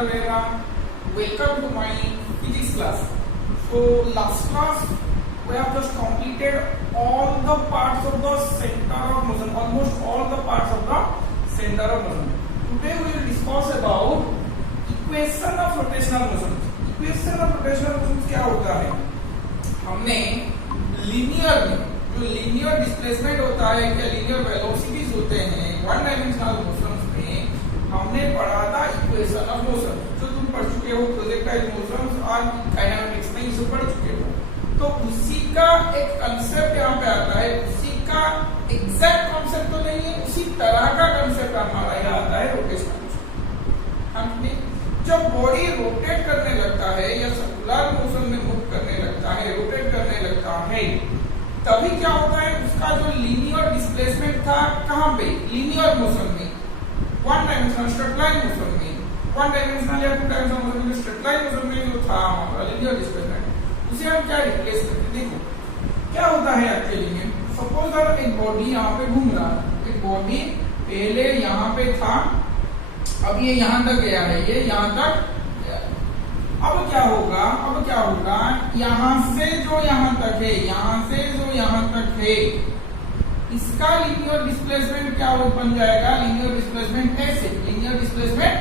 Vera. Welcome to my physics class. So last class we have just completed all the parts of the center of motion, almost all the parts of the center of motion. Today we will discuss about equation of rotational motion. Equation of rotational motion क्या होता है? हमने linear में जो linear displacement होता है या linear velocities होते हैं वन डायमेंशनल मोशंस में हमने पढ़ा था इक्वेशन ऑफ मोशन, जो तुम पढ़ चुके हो प्रोजेक्टाइल मोशंस और काइनेमेटिक्स में इसे पढ़ चुके हो। तो उसी का एक कांसेप्ट यहाँ पे आता है, उसी का एग्जैक्ट कांसेप्ट तो नहीं है, उसी तरह का कांसेप्ट हमारा यहाँ आता है रोटेशनल मोशन। हमने जब बॉडी रोटेट करने लगता है या सर्कुलर मोशन में मूव करने लगता है, रोटेट करने लगता है, तभी क्या होता है, उसका जो लीनियर डिस्प्लेसमेंट था कहाँ पे, लीनियर मोशन में, one dimensional straight line motion में, वन डायमेंशनल या टू डायमेंशनल मोशन में, स्ट्रेट लाइन मोशन में जो था हमारा लीनियर डिस्प्लेसमेंट, उसे हम क्या रिप्लेस करते हैं। देखो क्या होता है एक्चुअली में, सपोज अगर एक बॉडी यहाँ पे घूम रहा है, एक बॉडी पहले यहाँ पे था, अब ये यहाँ तक गया है, ये यहाँ तक, अब क्या होगा, यहाँ से जो यहाँ तक है, यहाँ से जो यहाँ तक है, इसका लीनियर डिस्प्लेसमेंट क्या बन जाएगा, लीनियर डिस्प्लेसमेंट ऐसे, लीनियर डिस्प्लेसमेंट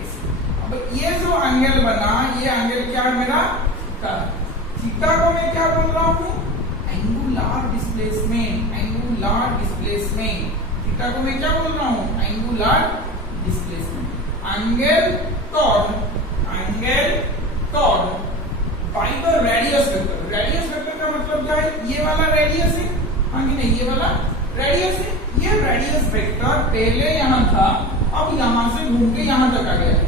ऐसे। अब ये जो एंगल बना, ये एंगल क्या है मेरा, थीटा को मैं क्या बोल रहा हूँ, angular displacement, angular displacement. Theta को मैं क्या बोल रहा हूँ, angular displacement. Angle cord by the radius vector. Radius vector का मतलब क्या है, ये वाला रेडियस है, हाँ कि नहीं, ये वाला रेडियस है। ये रेडियस वेक्टर पहले यहाँ था, अब यहाँ से घूम के यहाँ तक आ गया है।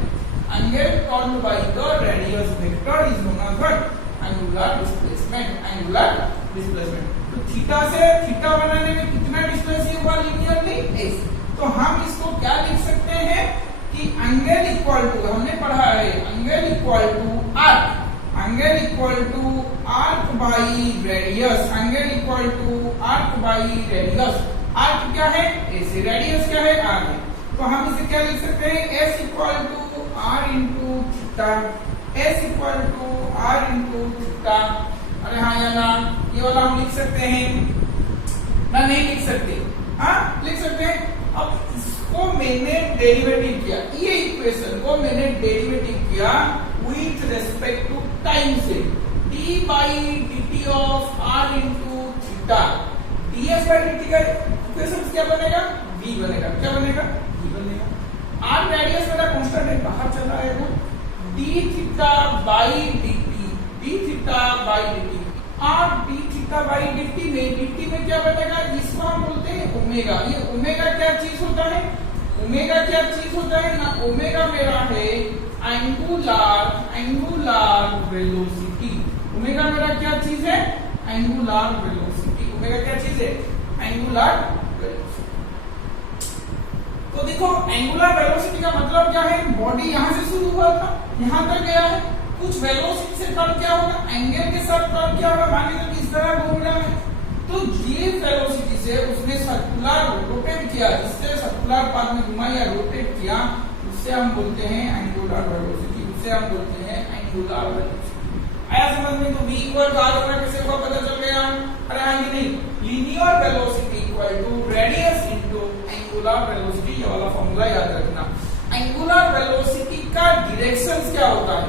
Angle cord by the radius vector is known as what, angular displacement, angular displacement. तो थीटा से थीटा बनाने में कितना डिस्प्लेस हुआ लीनियरली, एस। तो हम इसको क्या लिख सकते हैं कि एंगल इक्वल टू, हमने पढ़ा है angle equal to arc, angle equal to arc by radius, angle equal to arc by radius. Arc क्या है, ऐसे, रेडियस क्या है, आर है। तो हम इसे क्या लिख सकते हैं, S equal to R into theta, S equal to R into theta. अरे हाँ या ना, ये वाला हम लिख सकते हैं ना, नहीं लिख सकते, हाँ लिख सकते हैं। अब इसको मैंने डेरिवेटिव किया, ये इक्वेशन को मैंने डेरिवेटिव किया विथ रेस्पेक्ट टू टाइम से, d by D t of r into theta. D s by D t का इक्वेशन क्या बनेगा, v बनेगा, क्या बनेगा, v बनेगा। आर रेडियस मेरा कांस्टेंट है, बाहर चला आएगा, D theta by D T, D theta by D T. R D theta by D T में क्या बनेगा, इसको हम बोलते हैं ओमेगा। ये ओमेगा क्या चीज होता है, ओमेगा क्या चीज होता है ना, ओमेगा मेरा है एंगुलर वेलोसिटी। ओमेगा मेरा क्या चीज है, एंगुलर वेलोसिटी। ओमेगा क्या चीज है, एंगुलर वेलोसिटी। तो देखो एंगुलर वेलोसिटी का मतलब क्या है, बॉडी यहां से शुरू हुआ था, यहां तक गया है, कुछ वेलोसिटी से कम क्या होगा, एंगल के साथ कम क्या होगा, मान लीजिए इस तरह घूम रहा है, तो ये वेलोसिटी से उसने सर्कुलर रोटेट किया, जिससे सर्कुलर पाथ में घुमा या रोटेट किया, उससे हम बोलते हैं एंगुलर वेलोसिटी, उससे हम बोलते हैं एंगुलर वेलोसिटी। आया समझ में? तो v इक्वल टू r होगा, कैसे होगा पता चल गया। अरे हाँ कि नहीं, linear velocity equal to radius into angular velocity, ये वाला फॉर्मूला याद रखना। एंगुलर वेलोसिटी का डायरेक्शंस क्या होता है,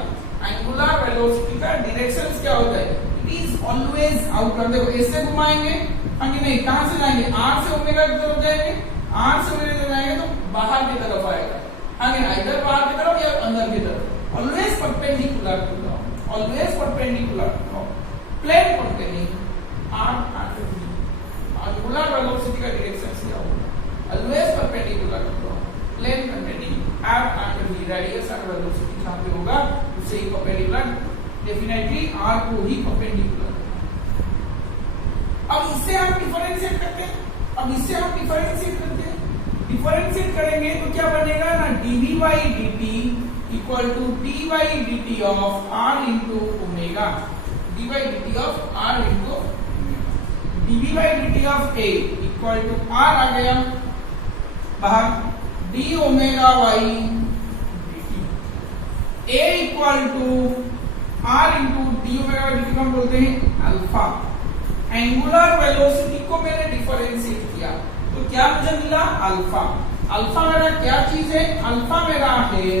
एंगुलर वेलोसिटी का डायरेक्शंस क्या होता है, इट इज ऑलवेज आउटवर्ड। देखो ऐसे घुमाएंगे, हाँ कि नहीं, कहां से जाएंगे, आर से ओमेगा की तरफ जाएंगे, आर से ओमेगा की तरफ जाएंगे तो बाहर की तरफ आएगा, हाँ कि नहीं, इधर बाहर की तरफ या अंदर की तरफ। Always perpendicular to ground, always perpendicular to plane containing R and V. Angular velocity का डायरेक्शन क्या होगा, always perpendicular to ground, plane containing R and V. Radius and velocity जहां पे होगा उसे ही परपेंडिकुलर, डेफिनेटली आर को ही परपेंडिकुलर। अब इससे हम डिफरेंशिएट करते हैं, अब इससे हम डिफरेंशिएट करते हैं, डिफरेंशिएट करेंगे तो क्या बनेगा ना, dv by dt equal to d by dt of r into omega, d by dt of r into dv by dt of a equal to r आ गया बाहर, d omega y dt। a equal to r into D omega by dt को हम बोलते हैं alpha. Angular velocity को मैंने differentiate किया तो क्या मुझे मिला अल्फा। अल्फा मेरा क्या चीज है, अल्फा मेरा है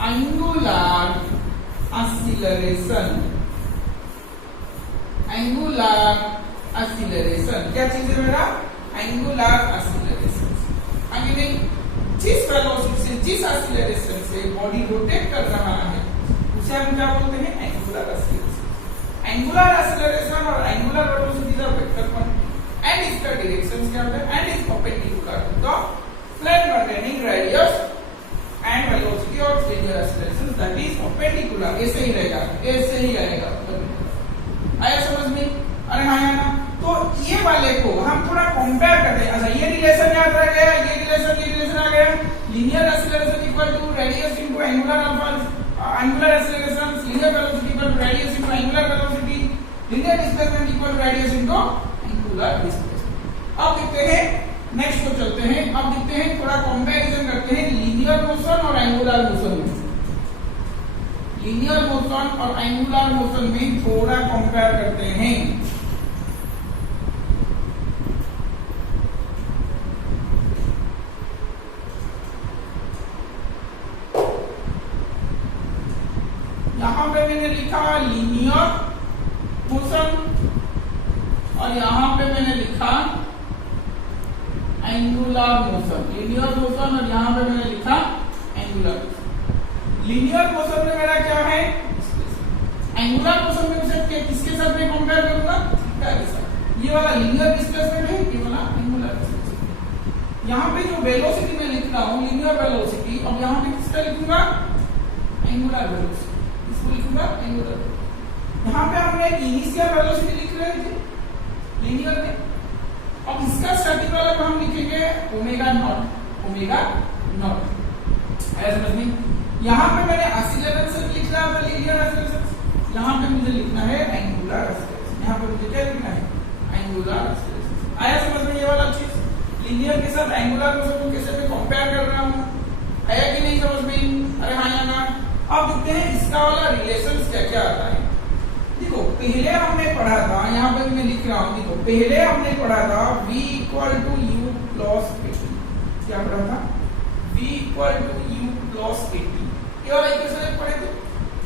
एंगुलर एक्सीलरेशन। एंगुलर एक्सीलरेशन क्या चीज है मेरा, एंगुलर एक्सीलरेशन। आगे नहीं, जिस वेलोसिटी से जिस एक्सीलरेशन से बॉडी रोटेट कर रहा है उसे हम क्या बोलते हैं, एंगुलर एक्सीलरेशन। एंगुलर एक्सीलरेशन और एंगुलर वेलोसिटी का वेक्टर क्वांटिटी एंड इसका डायरेक्शन क्या होता है, and is perpendicular to the plane containing radius and velocity of linear acceleration that is perpendicular. ऐसे ही रहेगा, ऐसे ही आएगा। आया समझ में? अरे हाँ या ना? तो ये वाले को हम थोड़ा कंपेयर करते हैं। अच्छा ये रिलेशन याद रह गया, ये रिलेशन आ गया। Linear acceleration equal to radius into angular alpha, angular acceleration linear velocity equal to radius into angular velocity, linear displacement equal to radius into angular displacement. अब देखते हैं नेक्स्ट को चलते हैं। अब देखते हैं थोड़ा कंपैरिजन करते हैं लीनियर मोशन और एंगुलर मोशन में। लीनियर मोशन और एंगुलर मोशन में थोड़ा कंपेयर करते हैं। यहां पे मैंने लिखा लीनियर मोशन और यहां पे मैंने लिखा एंगुलर मोशन। लीनियर मोशन और यहां पे मैंने लिखा एंगुलर। लीनियर मोशन में मेरा क्या है, एंगुलर मोशन में उसे किसके साथ में कंपेयर करूंगा, थीटा के साथ। ये वाला लीनियर डिस्प्लेसमेंट है, ये वाला एंगुलर डिस्प्लेसमेंट। यहाँ पे जो वेलोसिटी में लिख रहा हूँ लीनियर वेलोसिटी, अब यहाँ पे किसका लिखूंगा, एंगुलर वेलोसिटी। इसको लिखूंगा एंगुलर। यहाँ पे हमने एक इनिशियल वेलोसिटी लिख रहे थे लीनियर में, अब इसका स्टैटिक वाला को हम लिखेंगे ओमेगा नॉट। ओमेगा नॉट है समझ में? यहाँ पे मैंने एक्सीलरेशन लिख रहा था लीनियर एक्सीलरेशन, यहाँ पे मुझे लिखना है एंगुलर एक्सीलरेशन। यहाँ पे मुझे क्या लिखना है, एंगुलर एक्सीलरेशन। आया समझ में ये वाला चीज? लीनियर के साथ एंगुलर मोशन को कैसे मैं कंपेयर कर रहा हूँ, आया कि नहीं समझ में? अरे हाँ या ना? अब देखते हैं इसका वाला रिलेशन क्या क्या आता है। देखो पहले हमने पढ़ा था, यहाँ पे मैं लिख रहा हूँ, देखो पहले हमने पढ़ा था v equal to U plus AT. क्या पढ़ा था, v equal to U plus AT. ये वाला इक्वेशन पढ़े थे।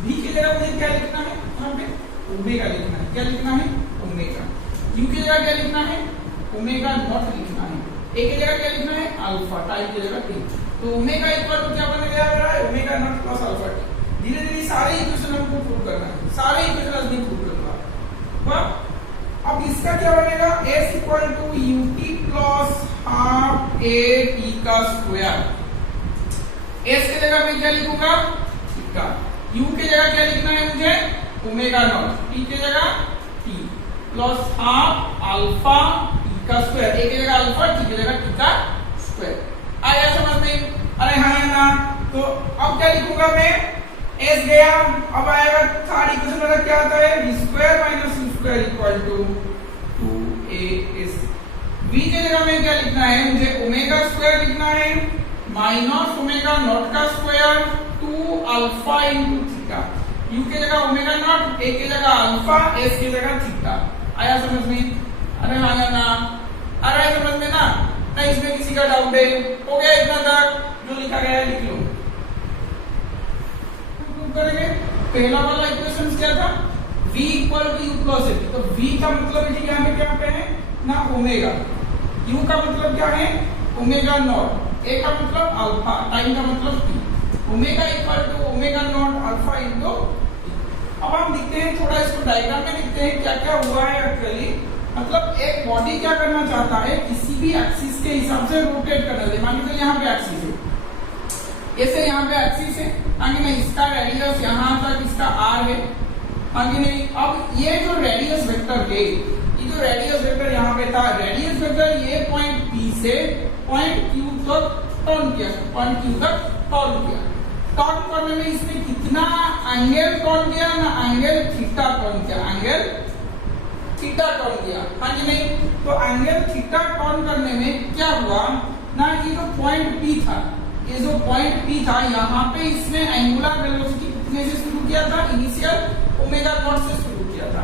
v की जगह मुझे क्या लिखना है, यहाँ पे ओमेगा लिखना है। क्या लिखना है, ओमेगा। u की जगह क्या लिखना है, ओमेगा नॉट लिखना है। a की जगह क्या लिखना है, अल्फा। टाइम की जगह t। तो ओमेगा इक्वल टू क्या बन गया मेरा, omega naught plus alpha t। धीरे धीरे सारे इक्वेशन हमको प्रूव करना है, सारे इक्वेशन आज नहीं प्रूव करूंगा। अब इसका क्या बनेगा, s equal to ut plus half a t का स्क्वायर। s की जगह मैं क्या लिखूंगा, थीटा। u की जगह क्या लिखना है मुझे, ओमेगा नॉट। t की जगह t plus half alpha t का स्क्वायर। a की जगह अल्फा, t की जगह t का स्क्वायर। आया समझ में? अरे हाँ या ना? तो अब क्या लिखूंगा मैं, s गया। अब आएगा थर्ड इक्वेशन मेरा क्या आता है, v square minus u square equal to 2as। v की जगह में क्या लिखना है मुझे, ओमेगा स्क्वायर लिखना है माइनस ओमेगा नॉट का square 2 alpha into theta. u की जगह ओमेगा नॉट, a की जगह अल्फा, s की जगह थीटा। आया समझ में? अरे हाँ या ना? आ रहा है समझ में ना? नहीं इसमें किसी का डाउट है? हो गया इतना तक, जो लिखा गया है लिख लो। करेंगे पहला वाला इक्वेशन क्या था, v equal to U plus AT. तो v का मतलब है यहाँ पे क्या है ना, ओमेगा। u का मतलब क्या है, ओमेगा नॉट। a का मतलब अल्फा, टाइम का मतलब t। Omega equal to omega naught alpha into. अब हम देखते हैं थोड़ा इसको डायग्राम में देखते हैं क्या क्या हुआ है एक्चुअली। मतलब एक बॉडी क्या करना चाहता है, किसी भी एक्सिस के हिसाब से रोटेट करना है। मान लीजिए यहाँ पे एक्सिस है, ऐसे यहाँ पे एक्सिस है, आगे नहीं इसका रेडियस यहाँ तक इसका r है, आगे नहीं। अब ये जो रेडियस वेक्टर है, ये जो रेडियस वेक्टर यहाँ पे था, रेडियस वेक्टर ये पॉइंट P से पॉइंट Q तक टर्न किया, पॉइंट Q तक टर्न किया। टर्न करने में इसने कितना एंगल टर्न किया ना, एंगल थीटा टर्न किया, एंगल थीटा टर्न किया, हाँ जी नहीं। तो एंगल थीटा टर्न करने में क्या हुआ ना, ये जो पॉइंट P था, ये जो पॉइंट P था यहाँ पे इसने एंगुलर वेलोसिटी कितने से शुरू किया था, इनिशियल ओमेगा नॉट से शुरू किया था।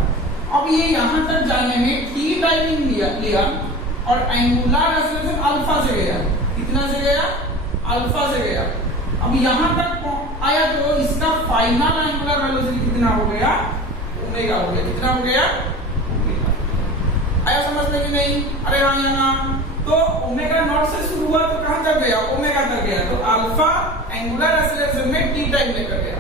अब ये यहाँ तक जाने में t टाइमिंग लिया और एंगुलर एक्सेलरेशन अल्फा से गया। कितना से गया, अल्फा से गया। अब यहाँ तक आया तो इसका फाइनल एंगुलर वेलोसिटी कितना हो गया, ओमेगा हो गया। कितना हो गया, ओमेगा। आया समझ में कि नहीं? अरे हाँ या ना? तो ओमेगा नॉट से शुरू हुआ तो कहां तक गया, ओमेगा तक गया। तो अल्फा एंगुलर एक्सेलरेशन में t टाइम लेकर गया।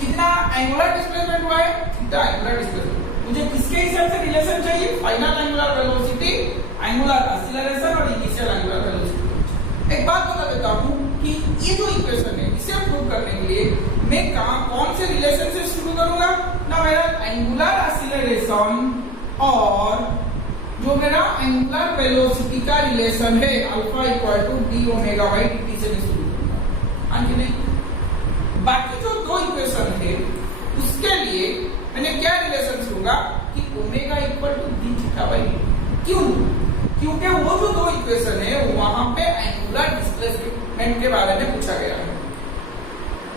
कितना एंगुलर डिस्प्लेसमेंट हुआ है, थीटा एंगुलर डिस्प्लेसमेंट। मुझे किसके हिसाब से रिलेशन चाहिए, final angular velocity, angular acceleration और इनिशियल एंगुलर वेलोसिटी। एक बात बता देता हूं कि ये जो इक्वेशन है इसे प्रूव करने के लिए मैं कौन से रिलेशन से शुरू करूंगा ना, मेरा एंगुलर एक्सीलरेशन और जो मेरा एंगुलर वेलोसिटी का रिलेशन है alpha equal to D omega by dt से मैं शुरू करूंगा। हाँ कि नहीं? बाकी जो दो इक्वेशन है उसके लिए मैंने क्या रिलेशन शुरूगा कि omega equal to D theta by dt। क्यों? क्योंकि वो जो दो इक्वेशन है वहां पे एंगुलर डिस्प्लेसमेंट के बारे में पूछा गया है।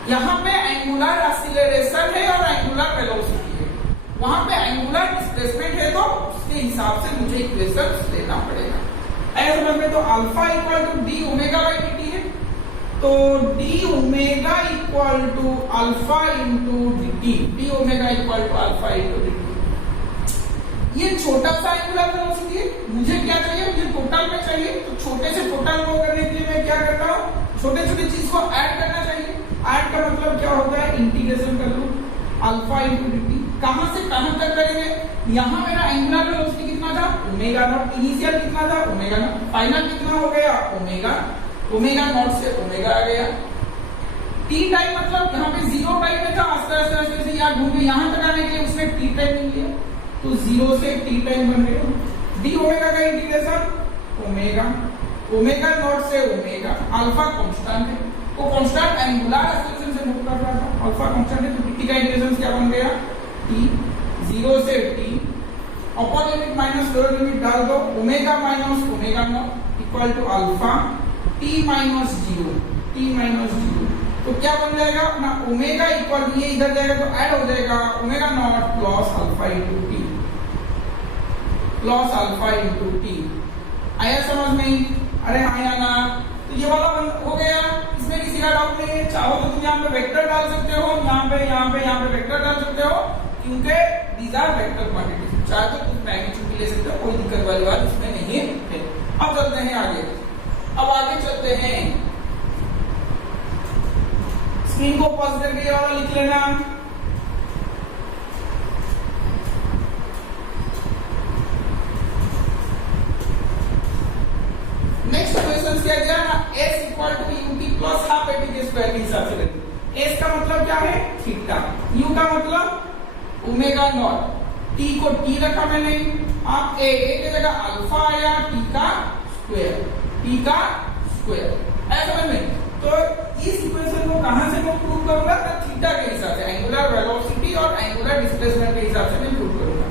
यहाँ पे एंगुलर एक्सीलरेशन है और एंगुलर वेलोसिटी है, वहां पे एंगुलर डिस्प्लेसमेंट है, तो उसके हिसाब से मुझे इक्वेशंस लेना पड़ेगा। ऐसे समझ में, तो alpha equal to D omega by dt है, तो D omega equal to alpha into dt, D omega equal to alpha into dt। ये छोटा सा एंगुलर वेलोसिटी है, मुझे क्या चाहिए, मुझे टोटल में चाहिए। तो छोटे से टोटल को करने के लिए मैं क्या करता हूँ, छोटे छोटे चीज को ऐड करना चाहिए। ऐड का मतलब क्या होता है, इंटीग्रेशन कर लूं अल्फा इंटू dt। कहां से कहां तक करेंगे, यहाँ मेरा एंगुलर वेलोसिटी कितना था, ओमेगा नॉट, इनिशियल कितना था, ओमेगा नॉट, फाइनल कितना हो गया, ओमेगा, ओमेगा नॉट से ओमेगा आ गया। टी टाइम मतलब यहाँ पे जीरो टाइम में था, आस्ते आस्ते आस्ते से यहाँ घूम के यहाँ तक आने के लिए उसने टी टाइम मिल लिया, तो जीरो से टी टाइम बन गया। डी ओमेगा का इंटीग्रेशन ओमेगा, ओमेगा नॉट से ओमेगा, अल्फा कांस्टेंट है, तो कांस्टेंट एंगुलर एक्सेलरेशन से मूव कर रहा था, अल्फा कांस्टेंट है, तो टी का इंटीग्रेशन क्या बन गया, टी, जीरो से T, upper limit minus lower limit डाल दो, omega minus omega naught equal to alpha T minus zero, T minus zero. तो क्या बन जाएगा ना, ओमेगा इक्वल, ये इधर जाएगा तो ऐड हो जाएगा omega naught plus alpha into T, plus alpha into T. आया समझ में? अरे हाँ या ना? तो ये वाला हो गया, इसमें किसी का डाउट नहीं है। चाहो तो तुम यहाँ पे वेक्टर डाल सकते हो, यहाँ पे यहाँ पे यहाँ पे वेक्टर डाल सकते हो, क्योंकि these are vector quantities। चाहे तो तुम मैग्नीट्यूड भी ले सकते हो, कोई दिक्कत वाली बात इसमें नहीं है। अब चलते हैं आगे, अब आगे चलते हैं, स्क्रीन को पॉज करके ये वाला लिख लेना। नेक्स्ट क्वेश्चन क्या दिया ना, s equal to ut plus half at के स्क्वायर के हिसाब से करेंगे। s का मतलब क्या है, थीटा, u का मतलब ओमेगा नॉट, t को t रखा मैंने, आप a की जगह अल्फा आया, t का स्क्वायर, ऐसा समझ में? तो इस इक्वेशन को कहां से मैं प्रूव करूंगा, थीटा के हिसाब से, एंगुलर वेलोसिटी और एंगुलर डिस्प्लेसमेंट के हिसाब से मैं प्रूव करूंगा।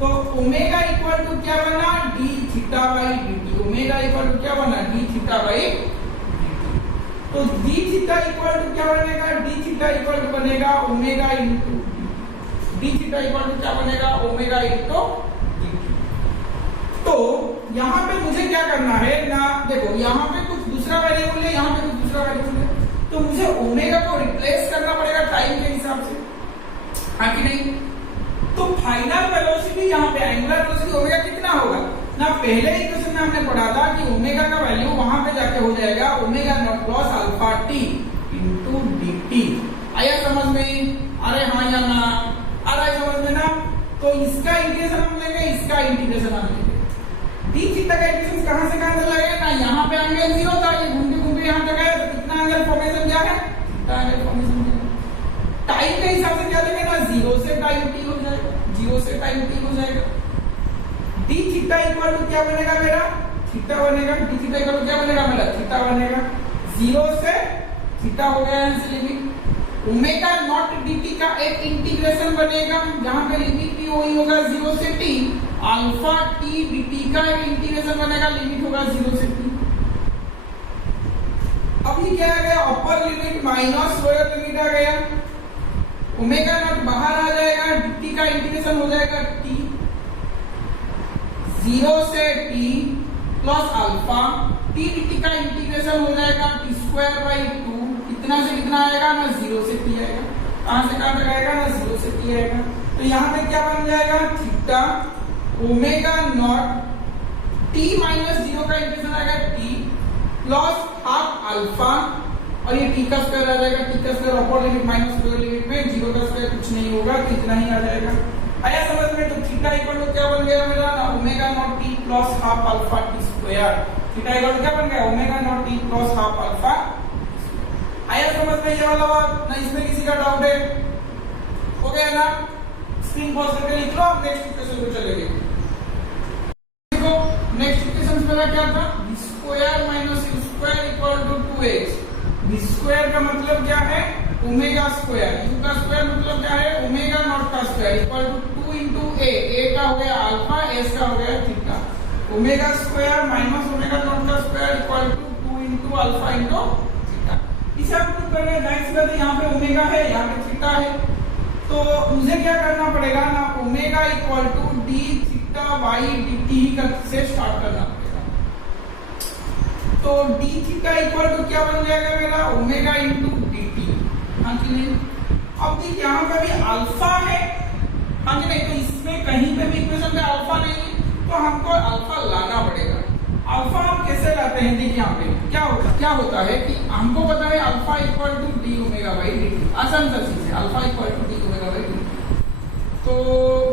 तो ओमेगा इक्वल टू क्या बना, D theta by dt, omega equal to क्या बना, डी थीटा बाई dt। तो डी थीटा इक्वल टू क्या बनेगा, डी थीटा इक्वल टू बनेगा omega into D theta equal to क्या बनेगा, ओमेगा इंटू dt। तो यहाँ पे मुझे क्या करना है ना, देखो यहाँ पे कुछ दूसरा वेरिएबल है, यहाँ पे कुछ दूसरा वेरिएबल है, तो मुझे ओमेगा को रिप्लेस करना पड़ेगा टाइम के हिसाब से, हाँ कि नहीं? तो फाइनल वेलोसिटी यहाँ पे एंगुलर वेलोसिटी ओमेगा कितना होगा ना, पहले इक्वेशन में हमने पढ़ा था कि ओमेगा का वैल्यू वहां पे जाके हो जाएगा omega naught plus alpha T into dt। आया समझ में? अरे हाँ या ना? आ रहा है समझ में ना? तो इसका इंटीग्रेशन हम लेंगे, इसका इंटीग्रेशन हम लेंगे। डी थीटा का इंटीग्रेशन कहां से कहां तक लगेगा ना, यहाँ पे एंगल जीरो था, ये घूम के यहाँ तक आया, तो कितना एंगल फॉर्मेशन क्या है, थीटा एंगल फॉर्मेशन। टाइम के हिसाब से क्या लेंगे ना, जीरो से टाइम टी हो जाएगा, जीरो से टाइम टी हो जाएगा। डी थीटा इक्वल टू क्या बनेगा मेरा, थीटा बनेगा, डी थीटा इक्वल टू क्या बनेगा मेरा, थीटा बनेगा, जीरो से थीटा हो गया है लिमिट, ओमेगा नॉट dt का एक इंटीग्रेशन बनेगा, जहां पे लिमिट भी वही होगा जीरो से t, अल्फा t dt का एक इंटीग्रेशन बनेगा, लिमिट होगा जीरो से t। अभी क्या आ गया, upper limit minus lower limit आ गया, ओमेगा नॉट बाहर आ जाएगा, dt का इंटीग्रेशन हो जाएगा t 0 से t plus alpha, t dt का इंटीग्रेशन हो जाएगा t स्क्वायर बाई 2, कितना से कितना आएगा ना 0 से t आएगा, कहां से कहां तक आएगा ना 0 से t आएगा। तो यहाँ पे क्या बन जाएगा, theta omega naught t minus 0 का इंटीग्रेशन आएगा t प्लस हाफ अल्फा, और ये t का स्क्वायर आ जाएगा, t का स्क्वायर अपर लिमिट माइनस लोअर लिमिट में, 0 का स्क्वायर कुछ नहीं होगा, तो इतना ही आ जाएगा। आया समझ में? तो थीटा इक्वल टू क्या बन गया मेरा ना, omega naught t plus half alpha t square. Theta equal to क्या बन गया, omega naught t plus half alpha. आया समझ में ये वाला बात? ना इसमें किसी का डाउट है? हो गया ना? स्क्रीन पॉज करके लिख लो, अब नेक्स्ट इक्वेशन को चलेंगे। देखो नेक्स्ट इक्वेशन मेरा क्या था, b square minus u square equal to 2h। b square का मतलब क्या है, ओमेगा स्क्वायर, u का स्क्वायर मतलब क्या है, ओमेगा नॉट का square equal to 2 into a का हो गया अल्फा, s का हो गया theta. Omega square minus omega naught का square equal to 2 into alpha into theta. इसे हम प्रूव कर रहे हैं, जाहिर सी बात है, यहाँ पे ओमेगा है, यहाँ पे थीटा है, तो मुझे क्या करना पड़ेगा ना, omega equal to D theta by D T से स्टार्ट करना पड़ेगा। तो डी थीटा इक्वल टू क्या बन जाएगा मेरा, ओमेगा इंटू डी टी, हाँ कि नहीं? अब देखिए यहाँ पे भी अल्फा है, हाँ कि नहीं? तो इसमें कहीं पे भी इक्वेशन में अल्फा नहीं है, तो हमको अल्फा लाना पड़ेगा। अल्फा हम कैसे लाते हैं, देखिए यहाँ पे क्या होता है कि हमको पता है alpha equal to D omega by D T, आसान सा चीज है, alpha equal to D omega by D T. तो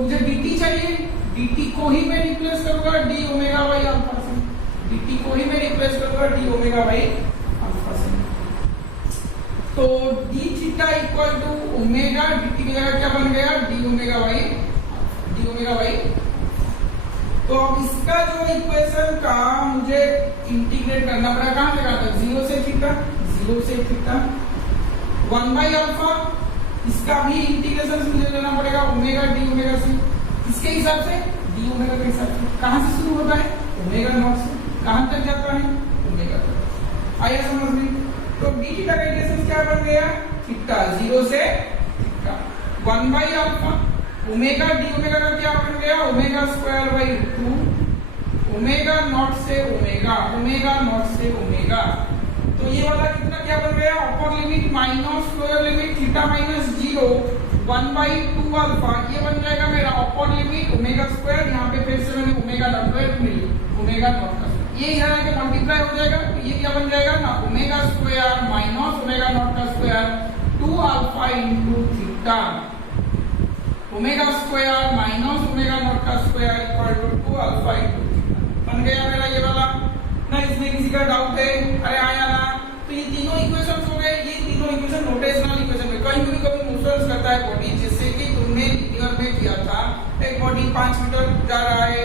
मुझे डी टी चाहिए, डी टी को ही मैं रिप्लेस करूंगा डी ओमेगा बाई अल्फा से, डी टी को ही मैं रिप्लेस करूंगा डी ओमेगा बाई अल्फा से। तो D theta equal to omega, D T की जगह क्या बन गया, डी ओमेगा बाई। तो अब इसका जो इक्वेशन का मुझे इंटीग्रेट करना पड़ा, कहां से कहां तक, 0 से थीटा 1 बाई अल्फा, इसका भी इंटीग्रेशन मुझे लेना पड़ेगा ओमेगा डी ओमेगा से, इसके हिसाब से डी ओमेगा के हिसाब से। कहां से शुरू होता है, ओमेगा नॉट से, कहां तक जाता है, ओमेगा तक। आया समझ में? तो डी थीटा का इंटीग्रेशन क्या बन गया, थीटा 0 से theta 1 by alpha, omega D omega का क्या बन गया, omega square by 2, omega naught से ओमेगा, तो ये वाला कितना क्या बन गया, upper limit minus lower limit theta minus 0 1 by 2 alpha, ये बन जाएगा मेरा अपर लिमिट ओमेगा स्क्वायर, यहाँ पे फिर से मैंने ओमेगा नॉट का, ये यहाँ के मल्टीप्लाई हो जाएगा, तो ये क्या बन जाएगा ना, omega square minus omega naught का square 2 alpha into theta, omega square minus omega naught का square equal to 2 alpha into theta. बन गया मेरा ये वाला ना, इसमें किसी का डाउट है? अरे आया ना? तो ये तीनों इक्वेशंस हो गए, ये तीनों इक्वेशन नोटेशनल इक्वेशन में कभी मूवमेंट्स करता है बॉडी, जैसे कि तुमने लिनियर में किया था, एक बॉडी 5 मीटर जा रहा है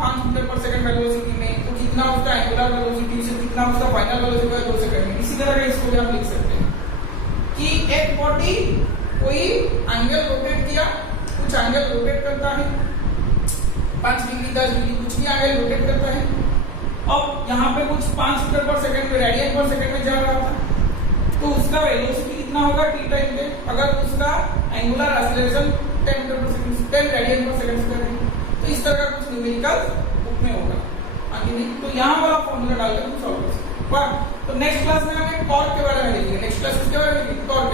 5 मीटर पर सेकंड वेलोसिटी में, तो कितना उसका एंगुलर वेलोसिटी से कितना उसका फाइनल वेलोसिटी है 2 सेकंड में। इसी तरह इसको भी आप लिख सकते हैं कि एक बॉडी कोई एंगल रोटेट किया, कुछ एंगल रोटेट करता है 5 डिग्री 10 डिग्री, कुछ भी एंगल रोटेट करता है। अब यहाँ पे कुछ 5 मीटर पर सेकंड में, रेडियन पर सेकंड में जा रहा था, तो उसका वेलोसिटी कितना होगा t टाइम पे, अगर उसका एंगुलर एक्सीलरेशन 10 मीटर पर सेकंड 10 रेडियन पर सेकंड स्क्वायर है, तो इस तरह का कुछ न्यूमेरिकल बुक में होगा, आगे नहीं? तो यहाँ वाला फॉर्मूला डालकर हम सॉल्व कर सकते हैं। तो नेक्स्ट क्लास में हम टॉर्क के बारे में देखेंगे, नेक्स्ट क्लास किसके बारे में, टॉर्क